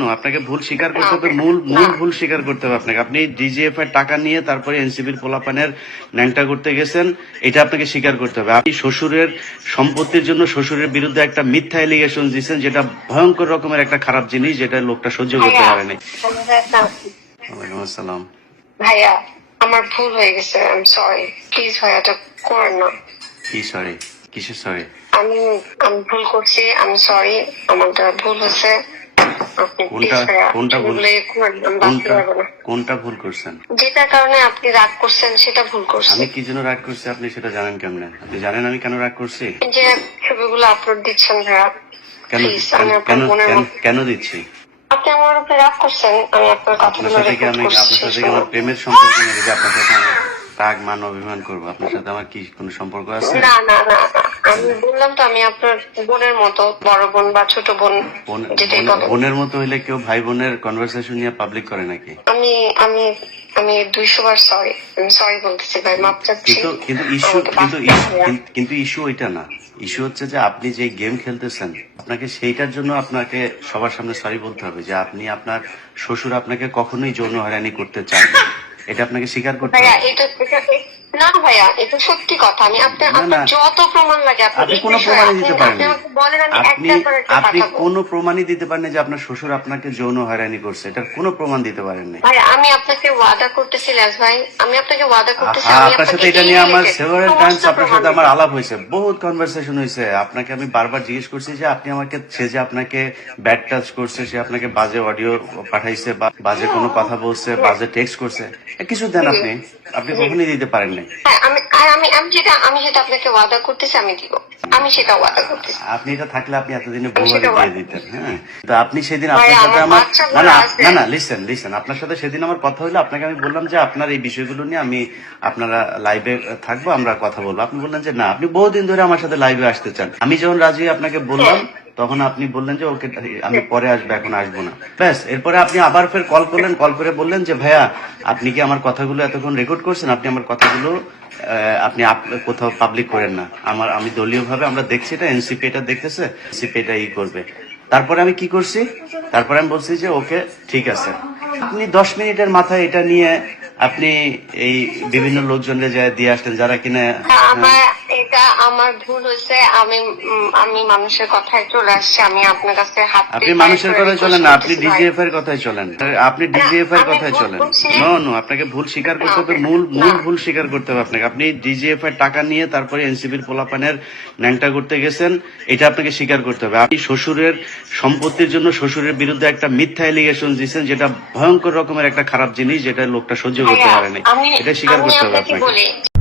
No আপনাকে ভুল স্বীকার করতে হবে মূল মূল ভুল স্বীকার করতে হবে আপনাকে। আপনি ডিজিএফ এর টাকা নিয়ে তারপরে এনসিবির পোলাপানের ন্যাংটা করতে গেছেন এটা আপনাকে স্বীকার করতে হবে। আপনি শ্বশুরের সম্পত্তির জন্য শ্বশুরের বিরুদ্ধে একটা মিথ্যা এলিগেশন দিচ্ছেন যেটা ভয়ঙ্কর রকমের একটা খারাপ জিনিস যেটা লোকটা সহ্য করতে ওয়ালাইকুম আসসালাম। ভাইয়া আমার ভুল হয়ে গেছে আই এম সরি প্লিজ ভাইয়া এটা করেন না। কি সরি কিসের সরি আমি আমি ভুল করছি আমি সরি আমার ভুল হয়েছে কোনটা- কোনটা ভুল? কোনটা কোনটা করছেন? যেটার কারণে আপনি রাগ করছেন সেটা ভুল করছেন আমি কি জন্য রাগ করছি? আপনি সেটা জানেন কেমনে? আপনি জানেন আমি কেন রাগ করছি? যে ছবিগুলো আপলোড দিচ্ছেন ভাইয়া কেন কেন- দিচ্ছি? আপনি আমার উপরে রাগ করছেন আমি আপনার কথাগুলো সাথে কি রেকর্ড করছি আপনার সাথে আমার প্রেমের সম্পর্ক নেই যে আপনার সাথে রাগ মান অভিমান করব? আপনার সাথে আমার কি কোনো সম্পর্ক আছে? না না না। বললাম তো আমি আপনার বোনের মতো বড় বোন বা ছোট বোন যেটাই বোনের মতো হইলে কেউ ভাই বোনের কনভারসেশন নিয়ে পাবলিক করে নাকি? আমি আমি আমি দুইশো বার সরি আমি সরি বলতেছি ভাই মাপ চাচ্ছি। কিন্তু কিন্তু ইস্যু কিন্তু। কিন্তু- ইস্যু ওইটা না। ইস্যু হচ্ছে যে আপনি যে গেম খেলতেছেন আপনাকে সেইটার জন্য আপনাকে সবার সামনে সরি বলতে হবে যে আপনি আপনার শ্বশুর আপনাকে কখনোই যৌন হয়রানি করতে চান এটা আপনাকে স্বীকার করতে হবে। না ভাইয়া এটা সত্যি কথা। আমি আপনার আপনার যত প্রমাণ লাগে আপনি আপনি কোনো প্রমাণই দিতে পারেন আপনি আমাকে বলেন আপনি একটার পর একটা আপনি পাঠাবো। কোনো প্রমাণই দিতে পারেন যে আপনার শ্বশুর আপনাকে যৌন হয়রানি করছে। এটার কোনো প্রমাণ দিতে পারেন না ভাই আমি আপনাকে ওয়াদা করতেছি লাজ ভাই। আমি আপনাকে ওয়াদা করতেছি আমি আপনার সাথে এটা নিয়ে আমার সেভারেল টাইমস আপনার সাথে আমার আলাপ হয়েছে বহুত কনভারসেশন হয়েছে। আপনাকে আমি বারবার জিজ্ঞেস করছি যে আপনি আমাকে সে যে আপনাকে ব্যাড টাচ করছে সে আপনাকে বাজে অডিও পাঠাইছে বা বাজে কোনো কথা বলছে বাজে টেক্সট করছে কিছু দেন আপনি। আপনি কখনই দিতে পারেন হ্যাঁ আমি আর আমি আমি যেটা আমি যেটা আপনাকে ওয়াদা করতেছি আমি দিব। আমি সেটা ওয়াদা করতেছি। আপনি এটা থাকলে আপনি এতদিনে দিয়ে দিতেন হ্যাঁ। তো আপনি সেদিন আপনার সাথে আমার আমার না না না না লিসেন লিসেন আপনার সাথে সেদিন আমার কথা হলো আপনাকে আমি বললাম যে আপনার এই বিষয়গুলো নিয়ে আমি আপনারা লাইভে থাকব আমরা কথা বলব। আপনি বললেন যে না আপনি বহুদিন ধরে আমার সাথে লাইভে আসতে চান। আমি যখন রাজি আপনাকে বললাম তখন আপনি বললেন যে ওকে আমি পরে আসব এখন আসব না। ব্যাস এরপরে আপনি আবার ফের কল করলেন কল করে বললেন যে ভাইয়া আপনি কি আমার কথাগুলো এতক্ষণ রেকর্ড করছেন? আপনি আমার কথাগুলো আপনি আপ- কোথাও পাবলিক করেন না। আমার আমি দলীয় ভাবে আমরা দেখছি এটা এনসিপি এটা দেখতেছে এনসিপি এটা ই করবে। তারপরে আমি কি করছি? তারপরে আমি বলছি যে ওকে ঠিক আছে। আপনি দশ মিনিটের মাথায় এটা নিয়ে আপনি এই বিভিন্ন লোকজনকে যায় দিয়ে আসলেন যারা কিনা এটা আমার ভুল হয়েছে। আমি আমি মানুষের কথায় চলে আসছি। আমি আপনার কাছে হাত আপনি মানুষের কথায় চলেন না আপনি ডিজিএফ এর কথায় চলেন। আপনি ডিজিএফ এর কথায় চলেন। নো নো আপনাকে ভুল স্বীকার করতে হবে। মূল মূল ভুল স্বীকার করতে হবে আপনাকে। আপনি ডিজিএফ এর টাকা নিয়ে তারপরে এনসিবির পোলাপানের ন্যাংটা করতে গেছেন এটা আপনাকে স্বীকার করতে হবে। আপনি শ্বশুরের সম্পত্তির জন্য শ্বশুরের বিরুদ্ধে একটা মিথ্যা এলিগেশন দিয়েছেন যেটা ভয়ঙ্কর রকমের একটা খারাপ জিনিস যেটা লোকটা সহ্য করতে পারেনি। এটা স্বীকার করতে হবে আপনাকে